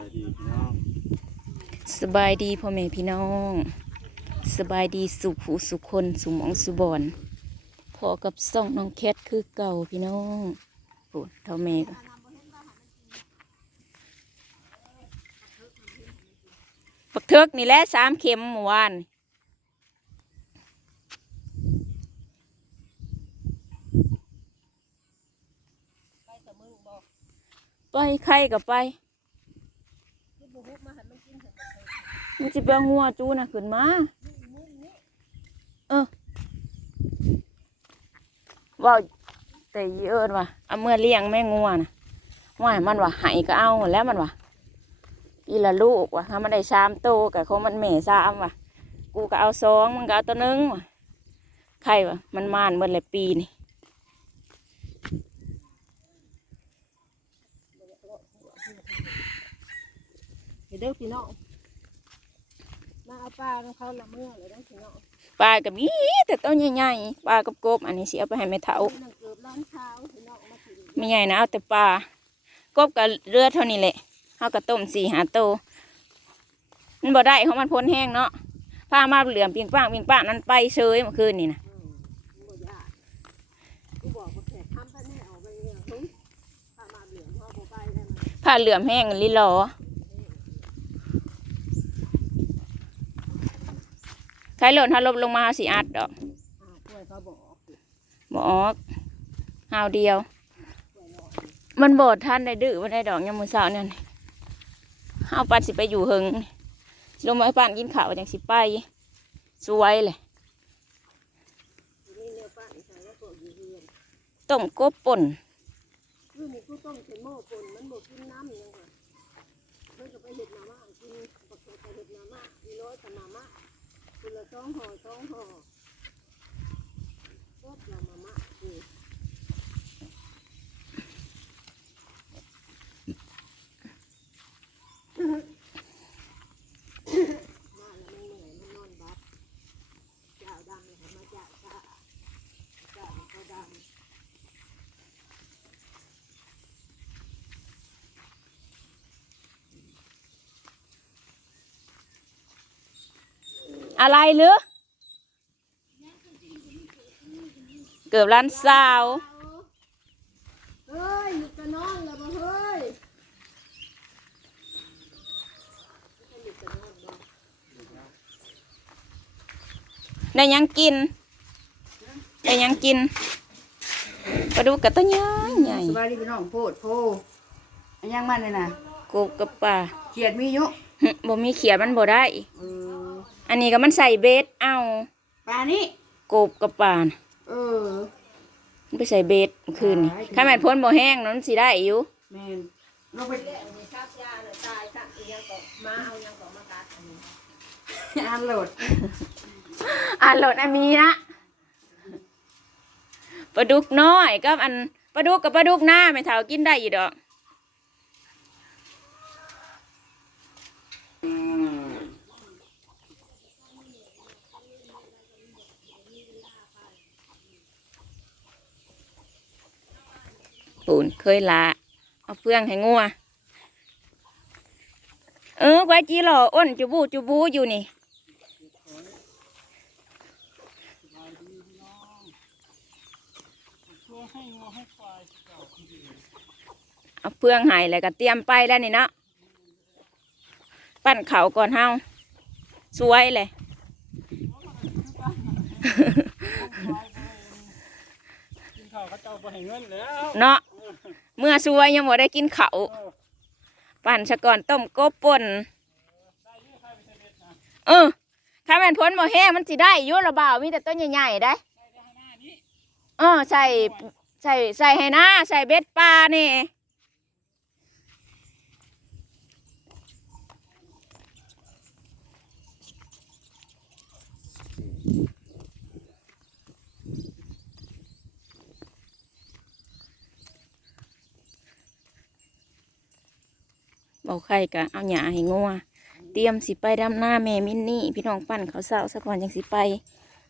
ายดีพี่น้องสบายดีพ่อแม่พี่น้อง สบายดีสุขหูสุขคนสุมองสุบอนพอกับซ่องน้องแคทคือเก่าพี่น้องปวดเท่าแม่ก็ปักเทือกนี่แหละสามเข็มเมื่อวานไปไปใครกับไป ที่บุกมาหันมันกินเถอะ มันจะไปเอางัวจูนะขึ้นมา เออว่าแต่เยอะว่ะเอาเมื่อเลี้ยงแม่งัวนะว่าให้มันว่าใหายก็เอาแล้วมันว่ะอีละลูกว่ะถ้ามันได้ชามโตกับเขามันแม่สามว่ะ กูก็เอาสองมึงก็เอาตัวหนึงว่ะใครว่ะ มันมานเมื่อไรปีนี่เดี๋ยวพี่น้อง มาเอาปลาของเขาละเมื่อเลยเด้อพี่น้องปลากับอีแต่ตัวใหญ่ๆปลากับกบอันนี้สิเอาไปให้แม่เฒ่านั่งเกือบล้างเท้าพี่น้องมากินไม่ใหญ่นะเอาแต่ปลากบกับเรือเท่านี้แหละเอากระต้มสี่หาโตวมันบ่ได้ของมันพ้นแห้งเนาะผ้ามาเหลือมเปียงป้างเปียงป้างนั้นไปเฉยเมื่อคืนนี่นะอืมบ่ยากกูบอกว่าแขกทำไปแม่เอาไปเนี่ยเฮ้ยพามาเหลืองพ่อบ่ไปได้ไหมผ้าเหลือมแห้งลิลอ ใครหล่นถ้าลบลงมาสิอัดดอกบออกหาวเดียว มันบอดท่านได้ดื้อมันได้ดอกยามมือสาเนี่ยห้าวปันสิไปอยู่เฮงลงมาให้ปันกินข้าวจังสิไปสวยเลยต้มกบป่นคือนี่กูต้มเป็นหม้อปนมันบ่กินน้ำยังไงเพิ่นก็ไปเห็ดมา สองห่อสองห่อก็ละมาม่าคือ มาแล้วไม่เหนื่อยไม่นอนบับเจ้าดำเลยมาเจ้าข้าเจ้าเขาดำ อะไรหรือเกือบล้านสาวเฮ้ยหยุดจะนอนแล้วบ่เฮ้ยได้หยังกินได้หยังกินปลาดูกระตัวใหญ่ใหญ่สบายดีพี่น้องโพดโพอันยังมันเลยนะกบกับปลาเขียดมีอยู่หึบ่มีเขียดมันบ่ได้เอออันนี้ก็มันใส่เบสเอาปลานี่กบกับปลาน่ะเออ มันไปใส่เบสเมื่อคืนนี่ตายข้าแม่นพ้นบ่แห้งนั้นสิได้อยู่ แม่นลงไปแล้วมีชักยาเลยตายชักอีหยังก็มาเอาหยังก็มากัดอันนี้อ่านโหลดอ่านโหลดอันมีนะปลาดุกน้อยกับอันปลาดุกกับปลาดุกหน้าไม่เท่ากินได้อยู่ดอก ปูนเคยละเอาเพื่องให้งัวเออไว้จีหล่ออ้นจูบูจูบูอยู่นี่เอาเพื่องใหายแล้วก็เตรียมไปแล้วนี่เนาะปั้นเขาวก่อนเฮาสวยเลยกินข้าวเขาเจ้าไปให้เงินแล้วเนาะ เมื่อสวยยังบ่ได้กินเขาวปั่นซะก่อนต้มกบป่นเออข้าแม่นพ้นบ่แห้งมันสิได้อยุ่ระบ่าวมีแต่ต้นใหญ่ๆได้เออใส่ใส่ใส่ให้หน้าใส่เบ็ดปลานี่ เบาไข่กะเอาหยาให้งัวเตรียมสิไปดำหน้าแม่มินนี่พี่น้องปั้นเขาวเศร้าซะก่อนยังสิไป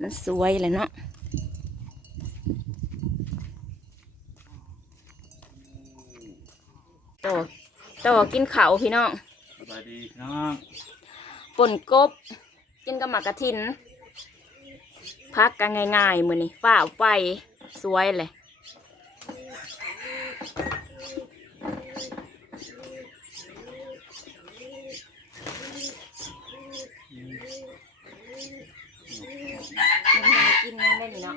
มันสวยเลยเนาะโตโตกินเขาวพี่น้องสบายดีพี่น้องป่นกบ กินกับหมากกระทิน พักกันง่ายๆมือนี่ฝ้าวไปสวยเลย ยังไม่ กินยังได้นี่เนาะ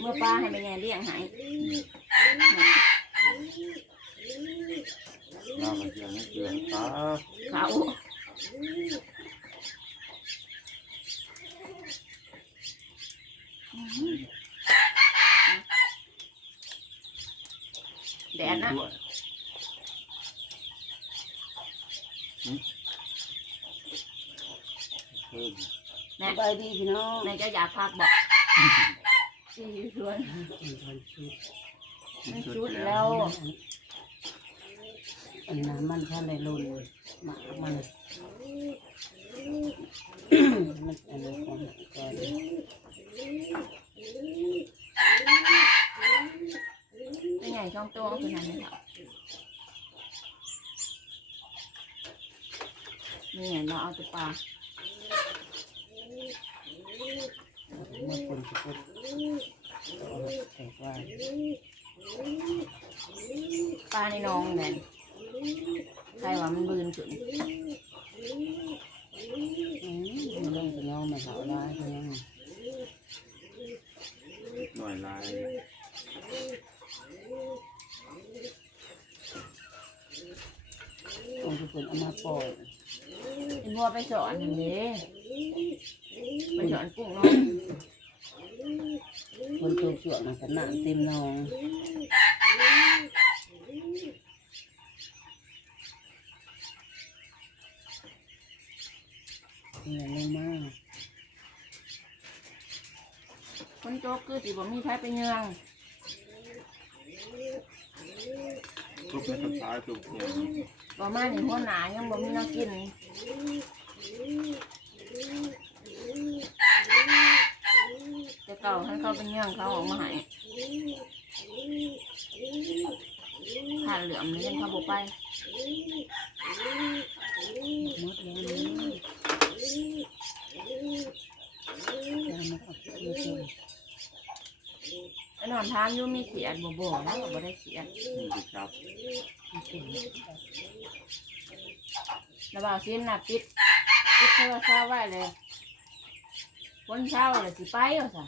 เมื่อป้าให้ไปไงเลี้ยงหายเราไปเจอไม่เจอครับเขาแดดนะ ด้วยหืมเพิ่ม แม่สบายดีพี่น้องแม่จะอยากพักบอกสี่ชวนมันชุดแล้ว อันน้ำมันท่านในรุนหมามันมันอันนี้ของก่อน เป็นไงช่องตัวคือนั้นเนี่ยนี่ไง เราเอาแตัวปลาเมื่อคนจะพูดแต่ว่าปลาในหน้องแดนใครว่ามันบืนขึ้นอืมมันเรื่องจะน้องมาสาวร้ายเพียงหน่อยลายต้องทุกคนเอามาปล่อย ไอ้บัวไปสอนอย่างนี้ไปสอนกุ้งน้องคนตัวสวดมันขนาดเต็มน้องเนี่ยลงมาคนโจกคือสิบ่มีใครไปเยืองทุกในสุดท้ายทุกเนี่ย บ่มาหนึ่งหัวหนายังบ่มีน้ำกิน จะเก่าให้เขาไปเยืองเขาออกมาให้ผ่านเหลือมนี่ยังเขาบ่ไปหมดแล้วนี่จะมาขับเรือชนไอ้นอนทานอยู่มีเขียดบ่บ่แล้วก็บ่ได้เขียดมีจิตจับแล้วบ่าวซิมน่ะปิดปิดเทอเช้าไว้เลยคนเช้าเลยสิไปเอาซะ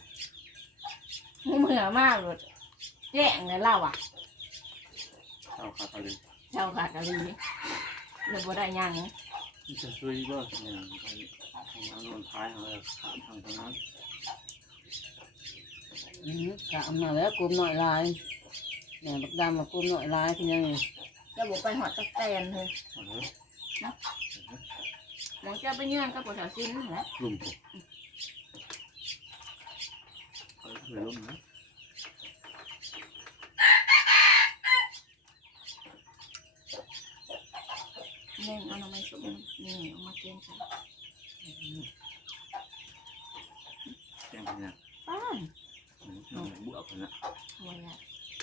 เมื่อมากเลยแจ้งเลยเล่าอะเข้าคาตาลีเช้าขาดอะไรเลยบ่ได้หยังนี่จะช่วยก็เนี่ยทางนั้นท้ายของเราถามทางตรงนั้นอืมกะเอามาแล้วกลุ่มหน่อยลายแหน่บักดำมากลุ่มหน่อยลายเป็นยังไงจะบ่ไปหอดตะแตนเลยเอาเลย หมองจะไปเยื่อนกับบ่าวซิมนั่นแหละลุ่มผมเอาเลยลุ่มนะแม่งเอาหน่อไม้สุกนี่เอามาเกณฑ์ใส่แจ้งพนักป้านน้องบวกนะเฮาอยาก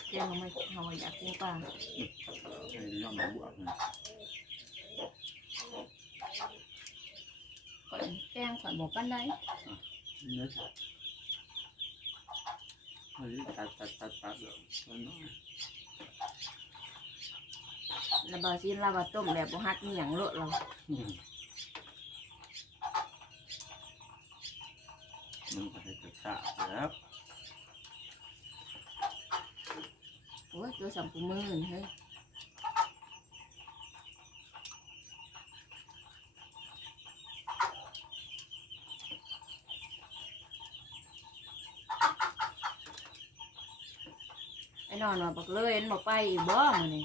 เกณฑ์หน่อไม้เฮาอยากกินปลาให้น้องบวกนะ อยแกงข่อยบ่ปานใดเนื้อเฮ้ยตัดตัดตัดตัดเลยน้องแล้วบ่าวซิมเราว่าต้มแบบบ่ฮักมีหยังโลดเรามันก็ให้จัดสาแล้วโอ้ยตัวสัมปูมือนี่เฮ้ยไอ้นอน ว่าบักเลยเห็นบ่ไปอีกบ่มื้อนี้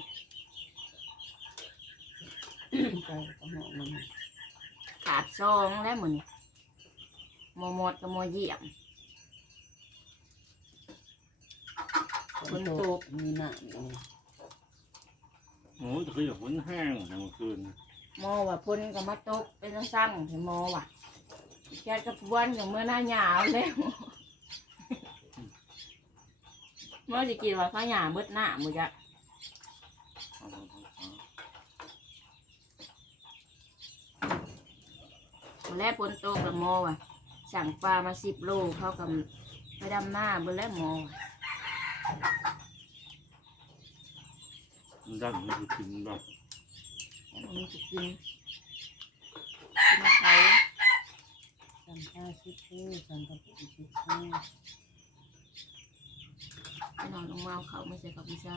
ใจกระหอกมันขาดซองแล้วมื้อนี้หมอหมดกับหมอเยี่ยมคนโตมีหน้าอยู่โอ้ยจะคือแบบฝนแห้งในเมื่อคืนหมอว่าพ่นก็มาตกเป็นสั่งให้หมอว่ะแกกับวันอย่างเมื่อหน้าหยาวแล้ว เมื่อสิกินว่าข้าวหยาเบิดหน้ามือจะเอาเอาเอาเอาวันแรกฝนตกละโมว่ะ สั่งปลามาสิบโลเขากับไปดำหน้าเบิดแล้วโมว่ะมันดันมันจะกินแบบแล้วมันจะกินกินเขาสัมภาษณ์ชิดชื่อสัมภาษณ์ชิดชื่อ นอนลงมาเอาเขาไม่ใช่กับพิซซ่า